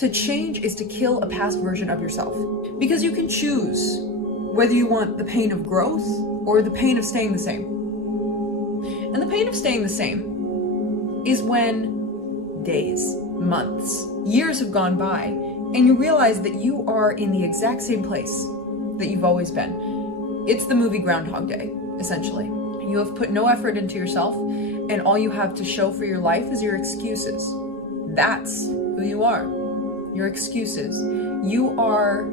To change is to kill a past version of yourself, because you can choose whether you want the pain of growth or the pain of staying the same. And the pain of staying the same is when days, months, years have gone by and you realize that you are in the exact same place that you've always been. It's the movie Groundhog Day, essentially. You have put no effort into yourself, and all you have to show for your life is your excuses. That's who you are. Your excuses. You are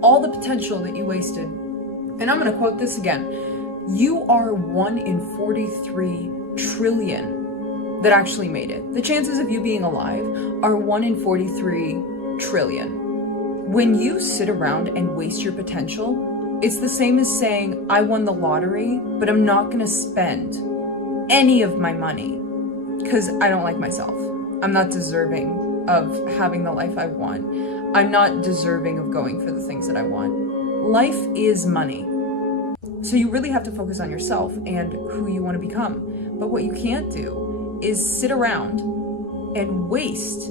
all the potential that you wasted. And I'm going to quote this again. You are 1 in 43 trillion that actually made it. The chances of you being alive are 1 in 43 trillion. When you sit around and waste your potential, it's the same as saying, I won the lottery, but I'm not going to spend any of my money because I don't like myself. I'm not deserving of having the life I want. I'm not deserving of going for the things that I want. Life is money. So you really have to focus on yourself and who you want to become. But what you can't do is sit around and waste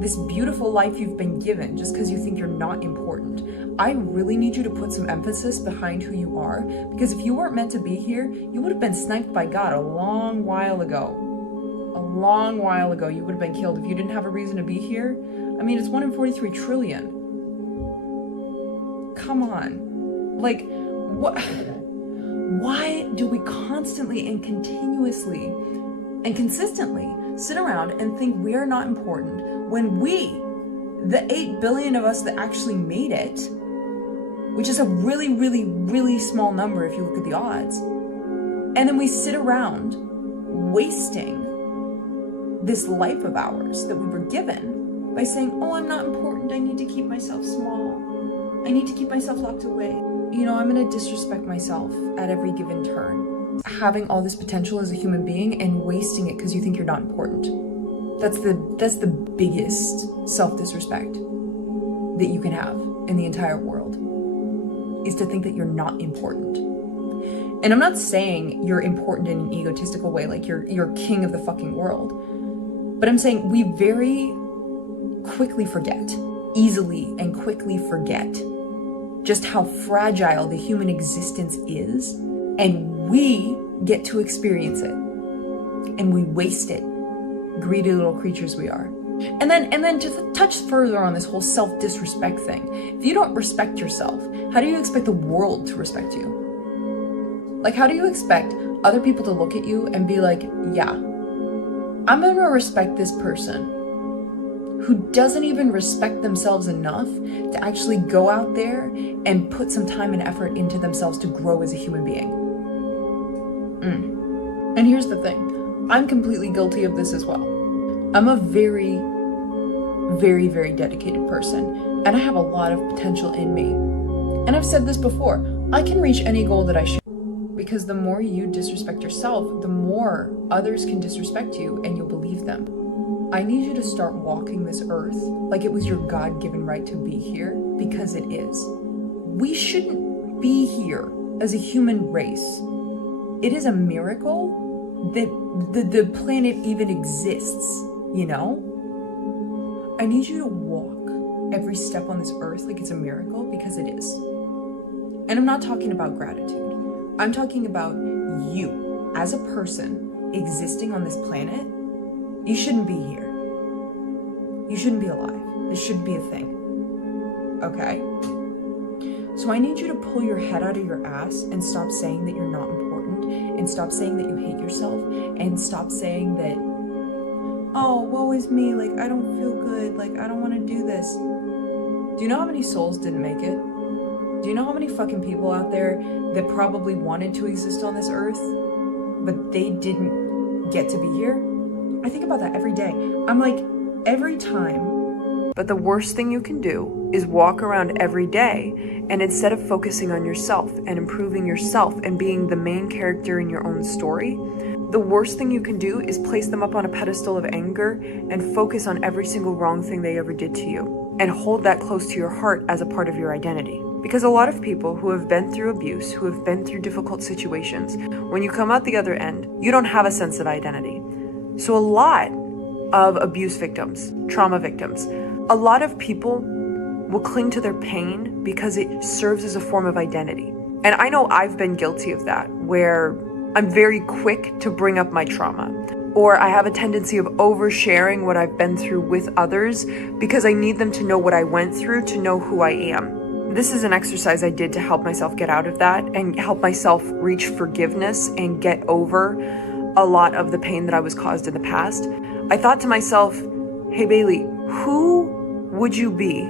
this beautiful life you've been given just because you think you're not important. I really need you to put some emphasis behind who you are, because if you weren't meant to be here, you would have been sniped by God a long while ago. A long while ago, you would have been killed if you didn't have a reason to be here. I mean, it's 1 in 43 trillion. Come on. Like, what? Why do we constantly and continuously and consistently sit around and think we are not important when we, the 8 billion of us that actually made it, which is a really, really, really small number if you look at the odds, and then we sit around wasting this life of ours that we were given by saying, oh, I'm not important, I need to keep myself small, I need to keep myself locked away. You know, I'm gonna disrespect myself at every given turn. Having all this potential as a human being and wasting it because you think you're not important. That's the biggest self-disrespect that you can have in the entire world, is to think that you're not important. And I'm not saying you're important in an egotistical way, like you're king of the fucking world. But I'm saying we very quickly forget, easily and quickly forget, just how fragile the human existence is, and we get to experience it, and we waste it. Greedy little creatures we are. And then to touch further on this whole self-disrespect thing, if you don't respect yourself, how do you expect the world to respect you? Like, how do you expect other people to look at you and be like, yeah, I'm gonna respect this person who doesn't even respect themselves enough to actually go out there and put some time and effort into themselves to grow as a human being. And here's the thing, I'm completely guilty of this as well. I'm a very, very, very dedicated person, and I have a lot of potential in me. And I've said this before, I can reach any goal that I shoot. Because the more you disrespect yourself, the more others can disrespect you and you'll believe them. I need you to start walking this earth like it was your God-given right to be here, because it is. We shouldn't be here as a human race. It is a miracle that the planet even exists, you know? I need you to walk every step on this earth like it's a miracle, because it is. And I'm not talking about gratitude. I'm talking about you as a person existing on this planet. You shouldn't be here. You shouldn't be alive. This shouldn't be a thing. Okay? So I need you to pull your head out of your ass and stop saying that you're not important, and stop saying that you hate yourself, and stop saying that, oh, woe is me, like I don't feel good, like I don't want to do this. Do you know how many souls didn't make it? Do you know how many fucking people out there that probably wanted to exist on this earth, but they didn't get to be here? I think about that every day. I'm like, every time. But the worst thing you can do is walk around every day, and instead of focusing on yourself and improving yourself and being the main character in your own story, the worst thing you can do is place them up on a pedestal of anger and focus on every single wrong thing they ever did to you, and hold that close to your heart as a part of your identity. Because a lot of people who have been through abuse, who have been through difficult situations, when you come out the other end, you don't have a sense of identity. So a lot of abuse victims, trauma victims, A lot of people will cling to their pain because it serves as a form of identity. And I know I've been guilty of that, where I'm very quick to bring up my trauma, or I have a tendency of oversharing what I've been through with others because I need them to know what I went through to know who I am. This is an exercise I did to help myself get out of that and help myself reach forgiveness and get over a lot of the pain that I was caused in the past. I thought to myself, hey Bailey, who would you be